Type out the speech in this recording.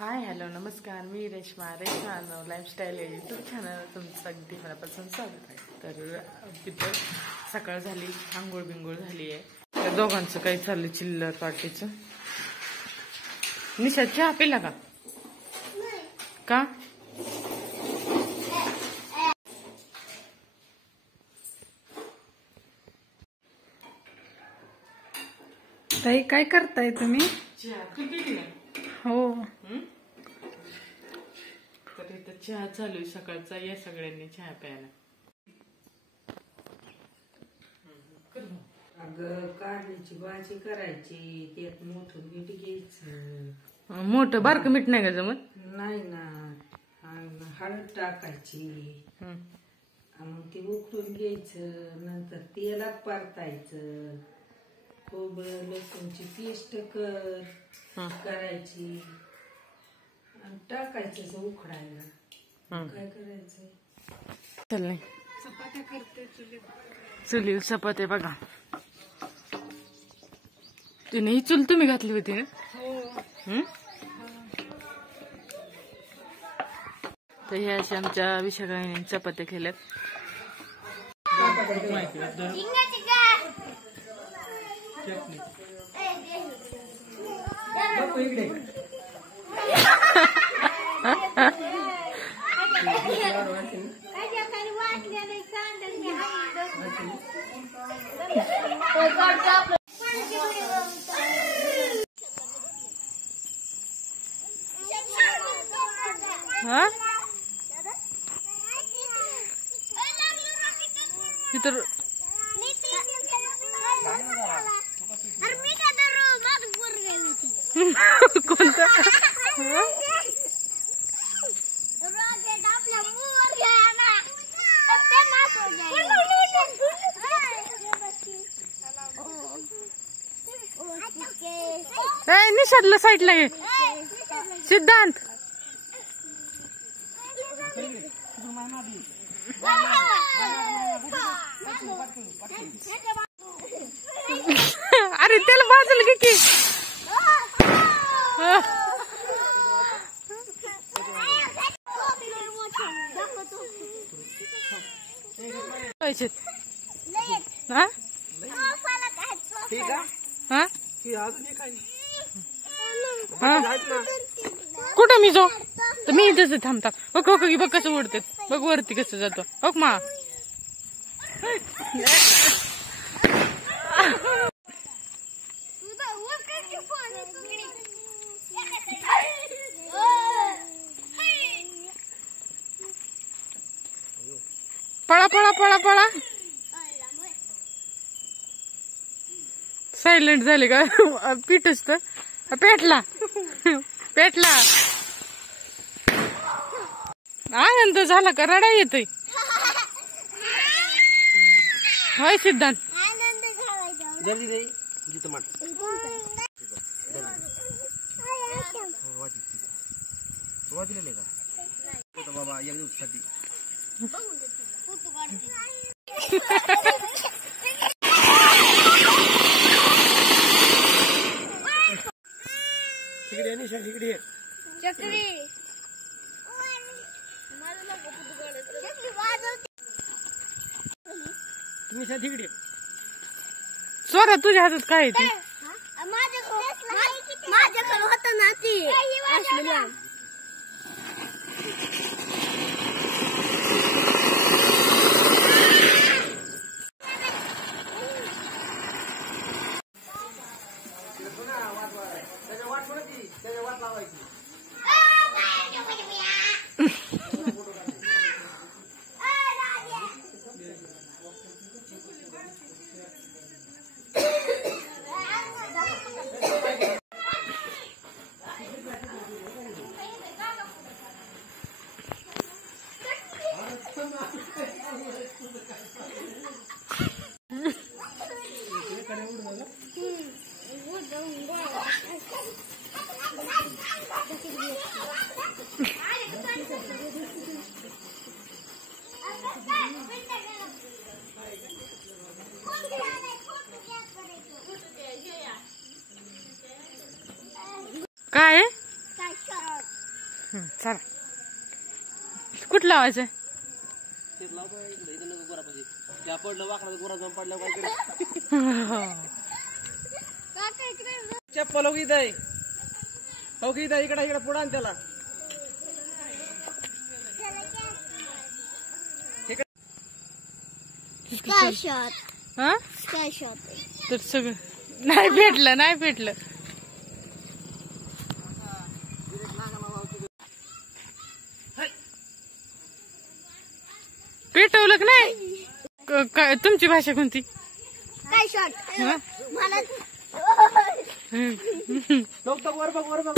Hi hello नमस्कार, मी Reshma lifestyle YouTube channel तुमचं अगदी मनापासून स्वागत आहे। तर तिथं सकाळ झाली, आंघोळ बिंगोळ झाली आहे। त्या दोघांचं काही चाललं चिल्लर पार्टीचं। निशा चहा पिला का? का ताई काय करताय तुम्ही? चहा पिली? हो तर इथं चहा चालू आहे सकाळचा, या सगळ्यांनी चहा प्यायला। अगं कारल्याची भाजी करायची, त्यात मोठं मीठ घ्यायचं। मोठं बारकं मीठ नाही का जमत? नाही ना, आणि हळद टाकायची, मग ती उकळून घ्यायचं, नंतर तेलात परतायचं, खोबरं लसूणची पेस्ट करायची आणि टाकायचं उकडायला। काय करायचं? चल नाही चपात्या करते चुलीवर चपात्या बघा। तिने ही चूल तुम्ही घातली होती ना? तर ह्या अशा आमच्या विशाखाने चपात्या केल्यात। इतर कोणतं निषादला साईडला ये सिद्धांत। अरे त्याला बाजूला घे की। कुठं मी जाऊ? तर मी इथेच थांबता। बघ बघ कसं उडते, बघ वरती कसं जातो। बघ मा पळा पळा पळा पळा। सायलेंट झाले का? पीठच तर पेटला पेटला। आनंद झाला का? रडा येतोय होय सिद्धांत? स्वरा तुझ्या हातात काय आहे ते? माझ्याकडे होतं ना ती काय? चला कुठं लावायचंय चप्पल हो गीत आहे हो गीत आहे इकडे इकडे पुढे आण त्याला हा तर सगळं नाही भेटलं पेटवलं की नाही काय तुमची भाषा कोणती हा? वर बघ